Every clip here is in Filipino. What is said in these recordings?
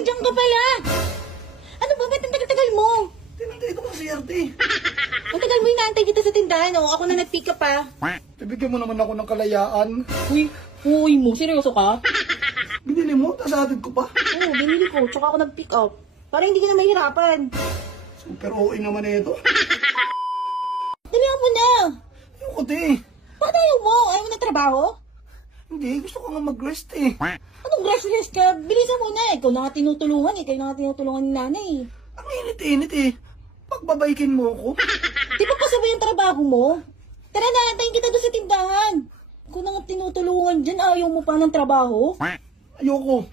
Diyan ka pala. Ano ba? Ba't ang tagal-tagal mo? Tinantay ito kasi arte. Ang tagal mo inaantay kita sa tindahan, oh. Ako na nag-pick up, pa. Bibigyan mo naman ako ng kalayaan. Uy mo. Seryoso ka? Binili mo, tas hatid ko pa. Oo, binili ko. Tsaka ako nag-pick up. Para hindi ka na mahirapan. Super OA naman ito. Dalihan mo na. Ayoko, te. Bakit ayaw mo? Ayaw mo na trabaho? Hindi, gusto ko nga mag-rest eh. Anong rest ka? Bilisan mo na. Ikaw na nga tinutulungan eh. Kayo na nga tinutulungan ni nanay. Ang init-init eh. Pagbabaikin mo ako. Di ba pasabay yung trabaho mo? Tara na, antayin kita doon sa tindahan. Ikaw na nga tinutulungan dyan. Ayaw mo pa ng trabaho? Ayoko.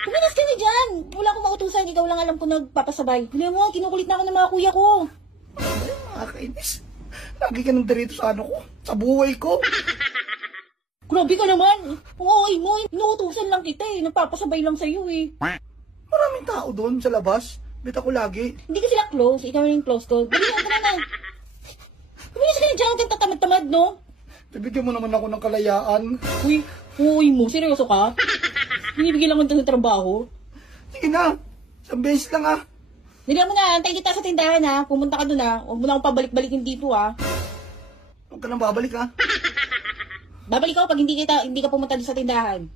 Kumilas ka na dyan. Wala akong mautusan. Ikaw lang alam ko nagpapasabay. Bilihan mo, kinukulit na ako ng mga kuya ko. Ay, nakakainis. Lagi ka nang darito sa ano ko. Sa buhay ko. Grabe ka naman. Oo, mo. Inuutusan lang kita eh. Nagpapasabay lang sa'yo eh. Maraming tao doon sa labas. Bet ako lagi. Hindi ka sila close. Ikaw na yung close ko. Bilisan ka na. Kumilas ka na dyan. Huwag kang tatamad-tamad, no? Bibigyan mo naman ako ng kalayaan. Uy mo. Seryoso ka? Binibigyan lang ko ng trabaho. Sige na. Isang beses lang ah. Dilihan mo na. Antayin kita sa tindahan ha. Pumunta ka doon ha. Huwag mo na akong pabalik-balikin dito ha. Huwag ka nang babalik ha. Babalik ako pag hindi ka pumunta doon sa tindahan.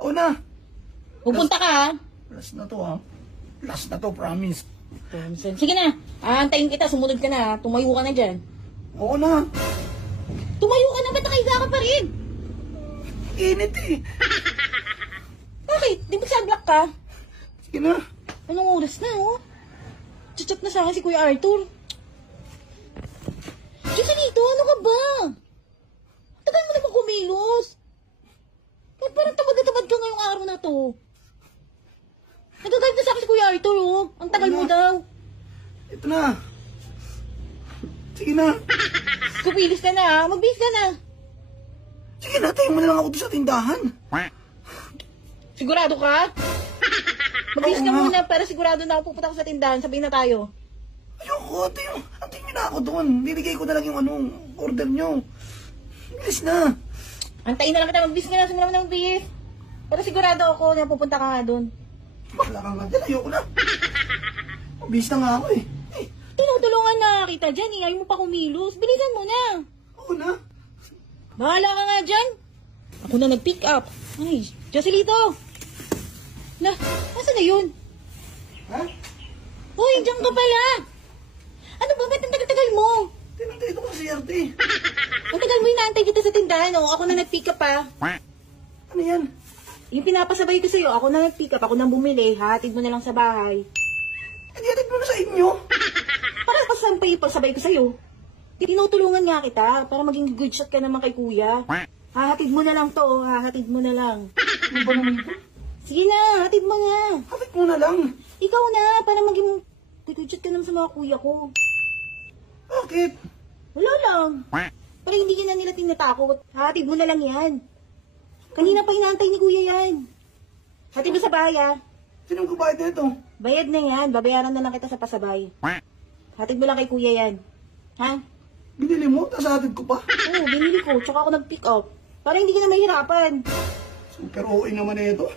Oo na. Pupunta ka ha. Last na to ha. Last na to, promise. Sige na. Aantayin kita. Sumunod ka na ha. Tumayo ka na dyan. Oo na. Tumayo ka na. Ba't nakahiga ka pa rin? Init eh. Bakit? Di ba sunblock ka? Sige na. Anong oras na oh? Chat na sa akin si Kuya Arthur. Diyos dito, ano ka ba? Tagal mo naman kumilos. Ba't parang tamad na tamad ka ngayong araw na to? Nagagayad na sa akin si Kuya Arthur oh. Ang tagal mo daw. Ito na. Sige na. Kupilis ka na ha. Magbihis ka na. Sige na, tayo mo na lang ako doon sa tindahan. Sigurado ka? Magbihis ka muna para sigurado na ako pupunta ko sa tindahan. Sabihin na tayo. Ayoko, antayin na ako doon. Bibigay ko na lang yung order nyo. Bilis na. Antayin na lang kita. Magbihis ka na. Sumula mo na magbihis. Para sigurado ako na pupunta ka nga doon. Bakla ka nga dyan, ayoko na. Mabilis na nga ako eh. Tinutulungan na kita dyan eh. Ayaw mo pa kumilos. Bilisan mo na. Oo na. Bahala ka nga dyan. Ako na nag-pick up. Ay, Joselito. Nasaan na yun? Ha? Uy, dyan ka pala. Ano ba? Ba't ang tagal-tagal mo? Tinantay ito kasi arte. Ang tagal mo inaantay kita sa tindahan, oh. Ako na nag-pick up, pa. Ano yan? Yung pinapasabay ko sa'yo, ako na nag-pick up. Ako na bumili. Hatid mo na lang sa bahay. Hindi hatid mo na sa inyo. Para pasampay yung pagsabay ko sa'yo. Tinutulungan nga kita para maging good shot ka naman kay kuya. Hahatid mo na lang to, oh. Hahatid mo na lang. Ano ba naman ito? Sige na, hatid mo na. Hatid mo na lang. Ikaw na, para maging good shot ka naman sa mga kuya ko. Bakit? Wala lang. Para hindi ka na nila tinatakot. Hatid mo na lang yan. Kanina pa inaantay ni kuya yan. Hatid mo sa bahay, ah. Sinong kubayad na ito? Bayad na yan. Babayaran na lang kita sa pasabay. Hatid mo lang kay kuya yan. Ha? Binili mo, tas hatid ko pa. Oo, binili ko. Tsaka ako nag-pick up. Para hindi ka na mahirapan. Super OA naman ito.